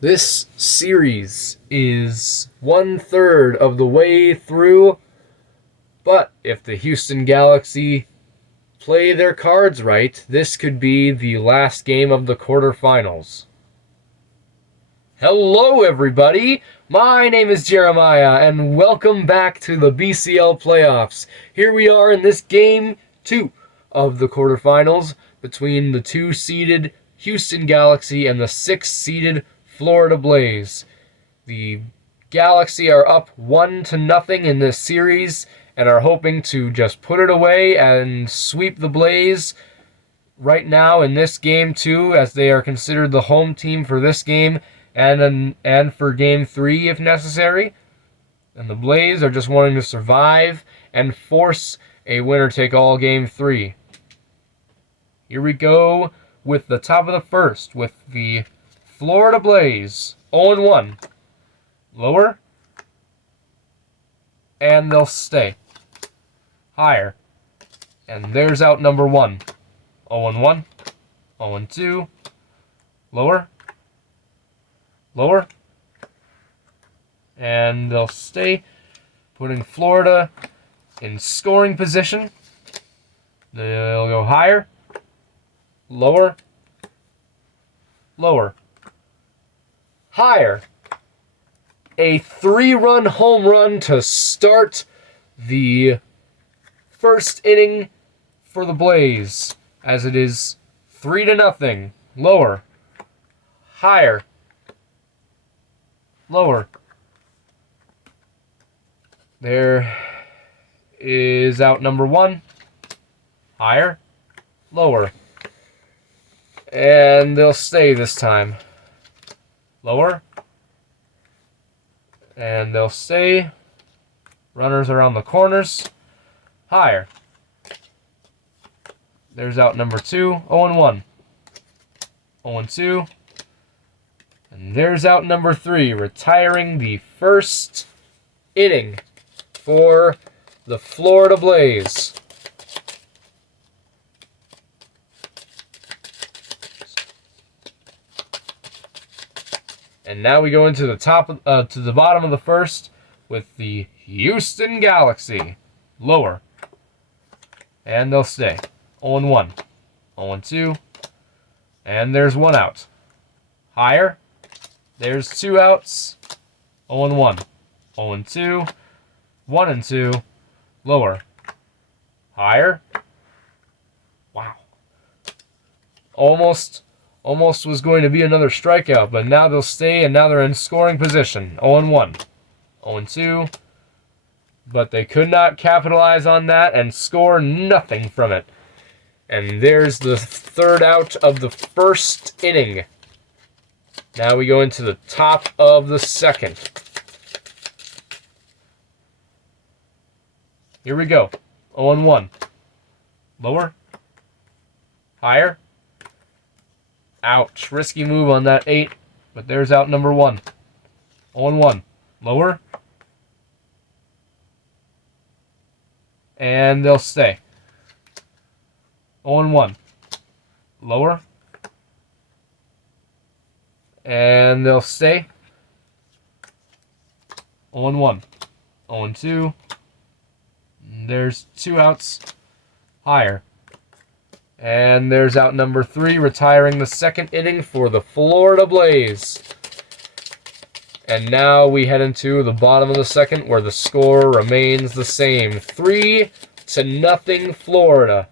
This series is 1/3 of the way through, but if the Houston Galaxy play their cards right, this could be the last game of the quarterfinals. Hello, everybody! My name is Jeremiah, and welcome back to the BCL playoffs. Here we are in this game 2 of the quarterfinals between the 2-seeded Houston Galaxy and the 6-seeded Florida Blaze. The Galaxy are up 1-0 in this series and are hoping to just put it away and sweep the Blaze right now in this game 2, as they are considered the home team for this game and for game 3 if necessary. And the Blaze are just wanting to survive and force a winner-take-all game 3. Here we go with the top of the first with the Florida Blaze 0-1. Lower. And they'll stay. Higher. And there's out number 1. 0-1. 0-2. Lower. Lower. And they'll stay, putting Florida in scoring position. They'll go higher. Lower. Lower. Higher. A 3-run home run to start the first inning for the Blaze, as it is 3-0. Lower. Higher. Lower. There is out number 1. Higher. Lower. And they'll stay this time. Lower. And they'll stay. Runners around the corners. Higher. There's out number 2. 0-1. 0-2. And there's out number 3, retiring the first inning for the Florida Blaze. And now we go into the to the bottom of the first with the Houston Galaxy. Lower. And they'll stay. 0-1. 0-2. And there's 1 out. Higher. There's 2 outs. 0-1. 0-2. 1-2. Lower. Higher. Wow. Almost was going to be another strikeout, but now they'll stay, and now they're in scoring position. 0-1. 0-2. But they could not capitalize on that and score nothing from it. And there's the 3rd out of the first inning. Now we go into the top of the 2nd. Here we go. 0-1. Lower. Higher. Ouch. Risky move on that 8. But there's out number 1. 0-1. Lower. And they'll stay. 0-1. Lower. And they'll stay. 0-1. 0-2. There's 2 outs. Higher. And there's out number 3, retiring the 2nd inning for the Florida Blaze. And now we head into the bottom of the 2nd, where the score remains the same. 3-0 Florida.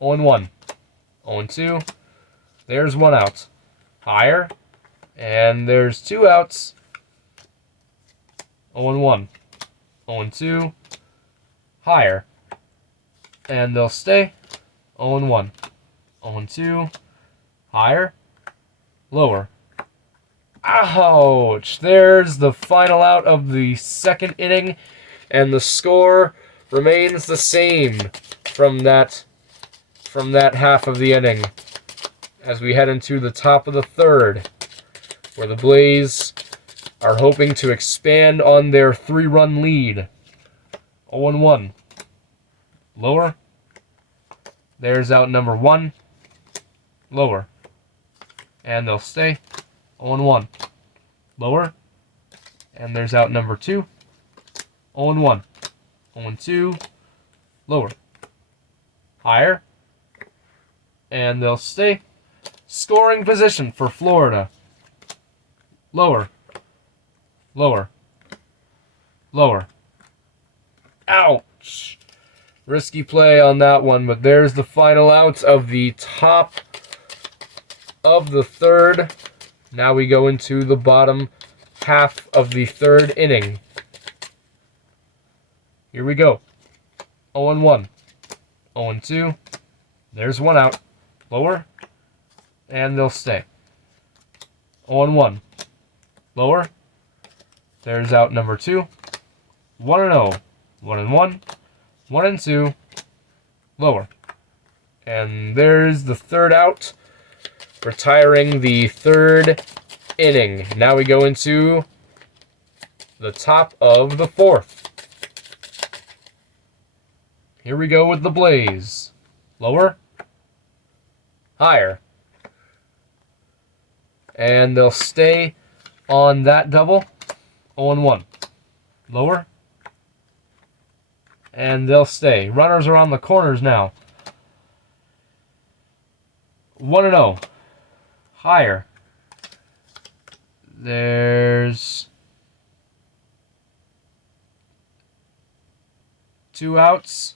0-1. 0-2. There's 1 out. Higher. And there's 2 outs. 0-1. 0-2. Higher. And they'll stay. 0-1. 0-2. Higher. Lower. Ouch! There's the final out of the 2nd inning, and the score remains the same from that half of the inning, as we head into the top of the 3rd, where the Blaze are hoping to expand on their 3-run lead. 0-1. Lower. There's out number 1. Lower. and they'll stay. 0-1. Lower, and there's out number 2. 0-1. 0-2. Lower. Higher, and they'll stay. Scoring position for Florida. Lower. Lower. Lower. Ouch! Risky play on that one, but there's the final out of the top of the third. Now we go into the bottom half of the third inning. Here we go. 0-1. 0-2. There's one out. Lower. And they'll stay. 0-1. Lower. There's out number 2. 1-0. 1-1. 1-2. Lower. And there's the third out, retiring the third inning. Now we go into the top of the fourth. Here we go with the Blaze. Lower. Higher. And they'll stay on that double. 0-1. Lower. And they'll stay. Runners are on the corners now. 1-0. Higher. There's 2 outs.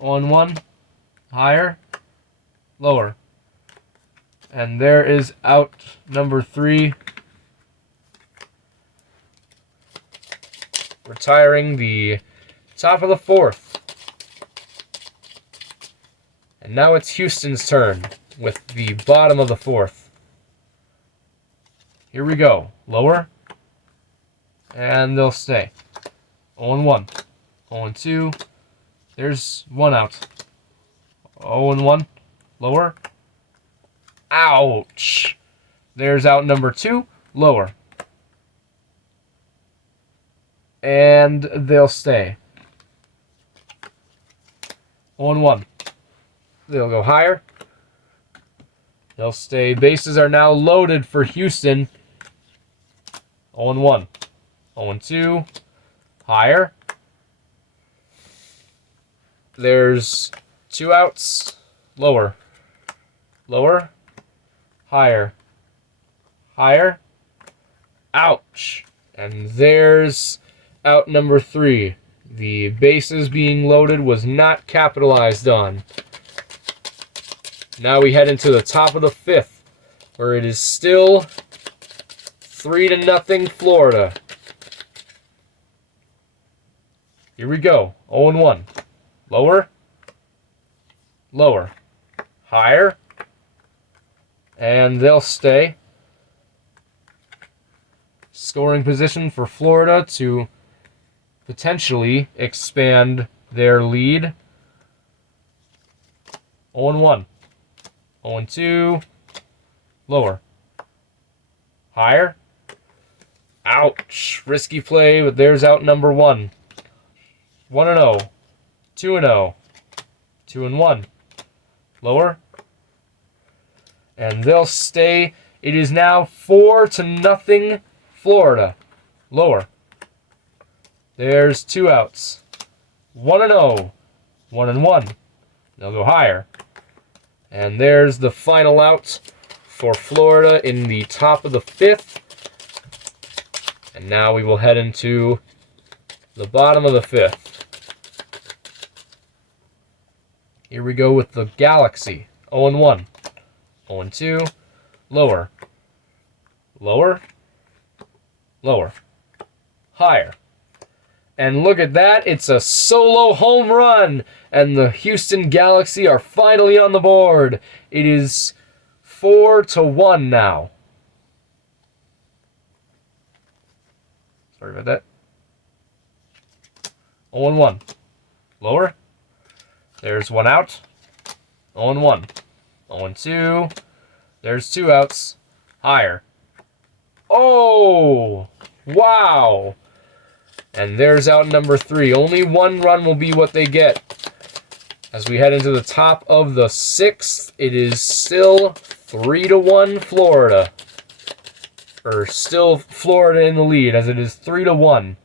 0-1. Higher. Lower. And there is out number 3. Retiring the top of the fourth. And now it's Houston's turn with the bottom of the fourth. Here we go. Lower. And they'll stay. 0-1. 0-2. There's one out. 0-1. Lower. Ouch. There's out number 2. Lower. And they'll stay. 0-1. They'll go higher. They'll stay. Bases are now loaded for Houston. 0-1. 0-2. Higher. There's 2 outs. Lower. Lower. Higher. Higher. Ouch. And there's out number 3. The bases being loaded was not capitalized on. Now we head into the top of the 5th, where it is still 3-0 Florida. Here we go. 0-1. Lower. Lower. Higher. And they'll stay. Scoring position for Florida to potentially expand their lead. 0-1. 0-2. Lower. Higher. Ouch. Risky play, but there's out number 1. 1-0. 2-0. 2-1. Lower. And they'll stay. It is now 4-0 Florida. Lower. There's 2 outs. 1-0. 1-1. They'll go higher. And there's the final out for Florida in the top of the 5th. And now we will head into the bottom of the 5th. Here we go with the Galaxy. 0-1. 0-2. Lower. Lower. Lower. Higher. And look at that, it's a solo home run, and the Houston Galaxy are finally on the board. It is 4-1 now. Sorry about that. 0-1. Lower. There's 1 out. 0-1. 0-2. There's 2 outs. Higher. Oh! Wow! And there's out number 3. Only 1 run will be what they get. As we head into the top of the 6th, it is still 3-1 Florida. Or still Florida in the lead as it is 3-1.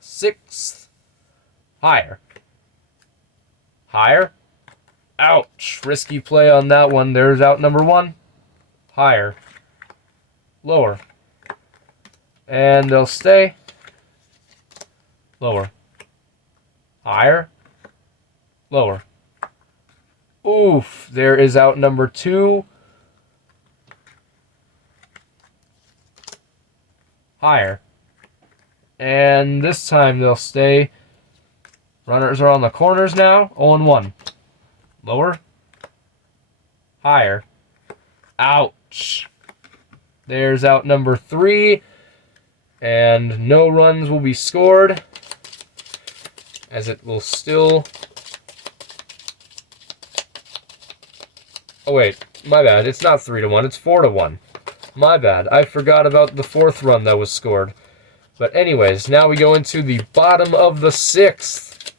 6th. Higher. Higher. Ouch. Risky play on that one. There's out number 1. Higher. Lower. And they'll stay. Lower. Higher. Lower. Oof. There is out number 2. Higher. And this time they'll stay. Runners are on the corners now. 0-1. Lower. Higher. Ouch. There's out number 3. And no runs will be scored, as it will still... Oh wait, my bad. It's not 3-1, it's 4-1. My bad. I forgot about the 4th run that was scored. But anyways, now we go into the bottom of the 6th,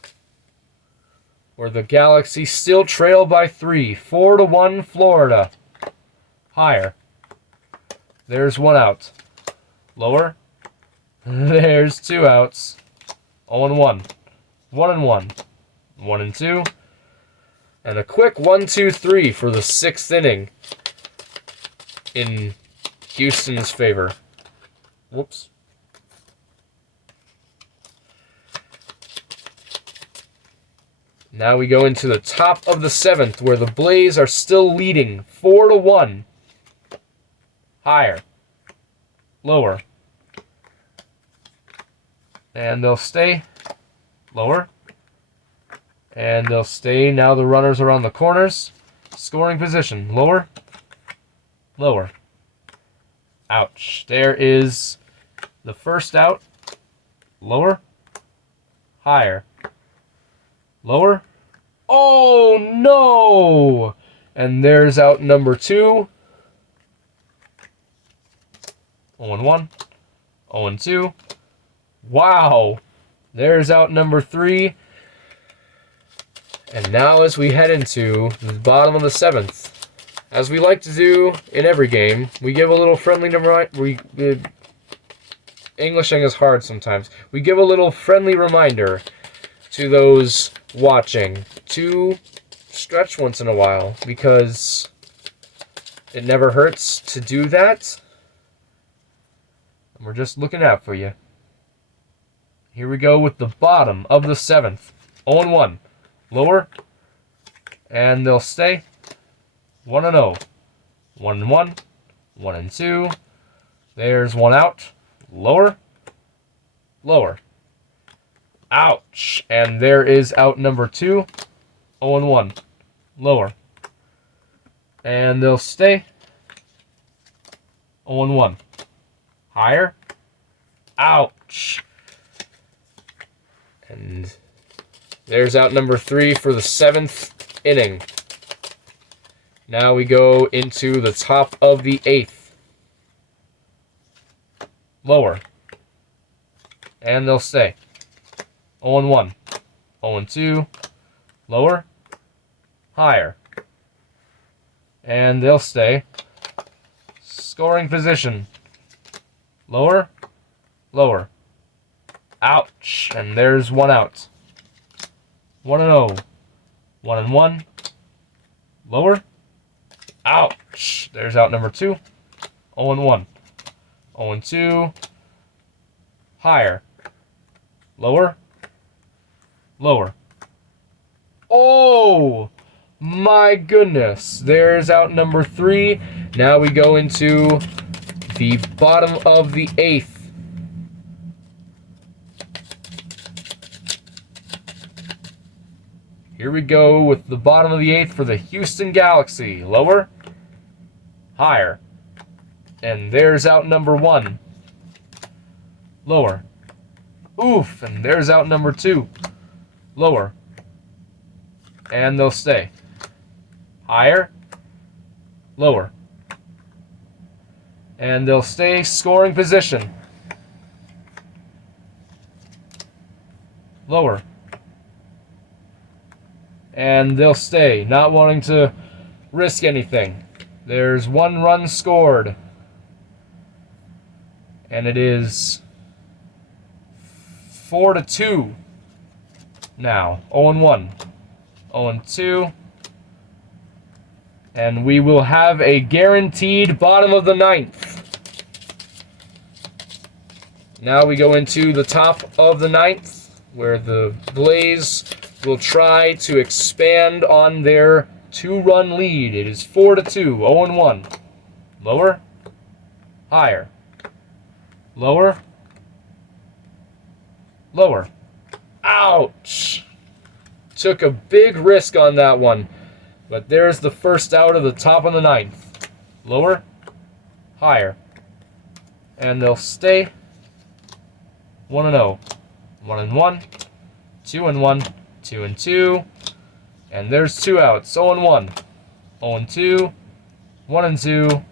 where the Galaxy still trail by 3. 4-1 Florida. Higher. There's 1 out. Lower. There's 2 outs. 0-1. 1-1. 1-2. And a quick 1-2-3 for the 6th inning in Houston's favor. Whoops. Now we go into the top of the 7th, where the Blaze are still leading 4-1. Higher. Lower. And they'll stay. Lower. And they'll stay. Now the runners are on the corners. Scoring position. Lower. Lower. Ouch. There is the first out. Lower. Higher. Lower. Oh, no! And there's out number 2. 0-1. 0-2. Wow. There's out number 3. And now as we head into the bottom of the 7th, as we like to do in every game, we give a little friendly Englishing is hard sometimes. We give a little friendly reminder to those watching to stretch once in a while, because it never hurts to do that. And we're just looking out for you. Here we go with the bottom of the 7th. 0-1. Lower. And they'll stay. 1-0. 1-1. 1-2. There's 1 out. Lower. Lower. Ouch. And there is out number 2. 0-1. Lower. And they'll stay. 0-1. Higher. Ouch. And there's out number 3 for the 7th inning. Now we go into the top of the 8th. Lower. And they'll stay. 0-1. 0-2. Lower. Higher. And they'll stay. Scoring position. Lower. Lower. Ouch. And there's 1 out. 1-0. 1-1. Lower. Ouch. There's out number 2. 0-1. 0-2. Higher. Lower. Lower. Oh! My goodness. There's out number 3. Now we go into the bottom of the 8th. Here we go with the bottom of the 8th for the Houston Galaxy. Lower. Higher. And there's out number 1. Lower. Oof. And there's out number 2. Lower. And they'll stay. Higher. Lower. And they'll stay. Scoring position. Lower. And they'll stay. Not wanting to risk anything. There's 1 run scored. And it is 4-2 now. 0-1. 0-2. And we will have a guaranteed bottom of the 9th. Now we go into the top of the 9th, where the Blaze will try to expand on their 2-run lead. It is 4-2, 0-1. Lower, higher. Lower, lower. Ouch! Took a big risk on that one. But there's the first out of the top of the 9th. Lower, higher. And they'll stay 1-0. 1-1, 2-1, 2-2. And there's 2 outs. 0-1, 0-2, 1-2.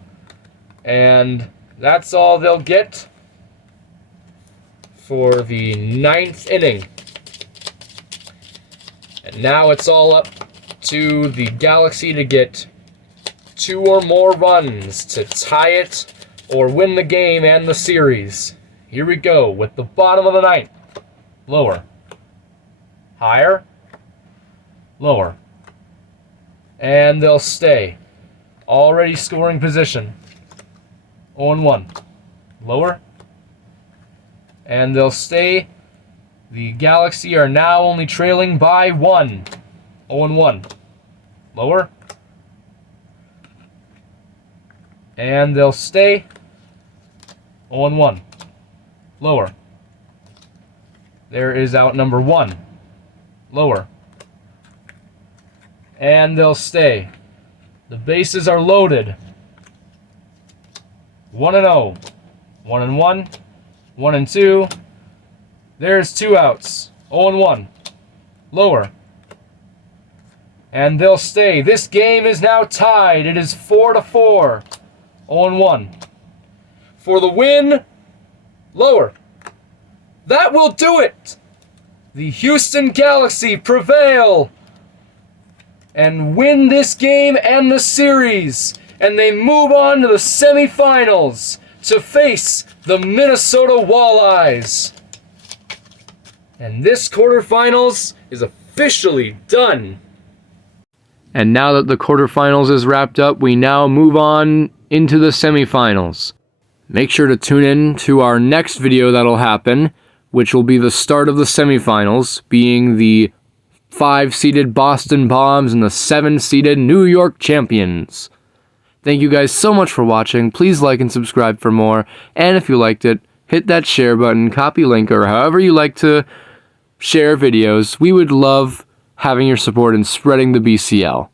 And that's all they'll get for the 9th inning. And now it's all up to the Galaxy to get 2 or more runs to tie it or win the game and the series. Here we go with the bottom of the 9th. Lower. Higher. Lower. And they'll stay. Already scoring position. 0-1. Lower. And they'll stay. The Galaxy are now only trailing by 1. 0-1. Lower. And they'll stay. 0-1. Lower. There is out number 1. Lower. And they'll stay. The bases are loaded. 1-0. 1-1. 1-2. There's 2 outs. 0-1. Lower. And they'll stay. This game is now tied. It is 4-4. 0-1. For the win, lower. That will do it. The Houston Galaxy prevail and win this game and the series. And they move on to the semifinals to face the Minnesota Walleyes. And this quarterfinals is officially done. And now that the quarterfinals is wrapped up, we now move on into the semifinals. Make sure to tune in to our next video that'll happen, which will be the start of the semifinals, being the 5-seeded Boston Bombs and the 7-seeded New York Champions. Thank you guys so much for watching. Please like and subscribe for more. And if you liked it, hit that share button, copy link, or however you like to share videos. We would love having your support in spreading the BCL.